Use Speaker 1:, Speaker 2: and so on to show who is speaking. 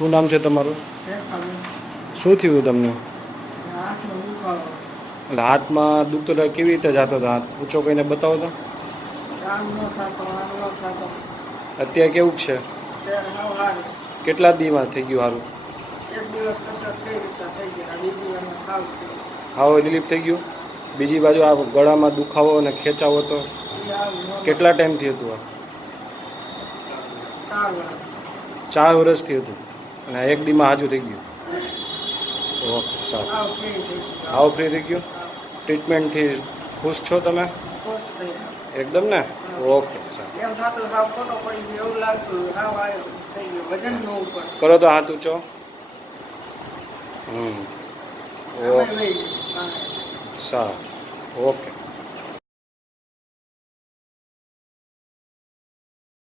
Speaker 1: શું નામ છે તમારું? શું થયું તમને? એટલે હાથમાં દુખતો હતો કેવી રીતે જતો હતો હાથ? ઊંચો કહીને બતાવો તો. અત્યારે કેવું છે? કેટલા દીમાં થઈ ગયું સારું હાવ રિલીફ થઈ ગયું? બીજી બાજુ આ ગળામાં દુખાવો અને ખેંચાવો તો કેટલા ટાઈમથી હતું આ? ચાર વર્ષથી હતું? અને એક દીમાં હાજુ થઈ ગયું. ઓકે સારું. આવ ફ્રી થઈ ગયું? ટ્રીટમેન્ટથી ખુશ છો તમે? એકદમ ને? ઓકે સારું. કરો તો હાથ ઊંચો. હમ. સારું. ઓકે.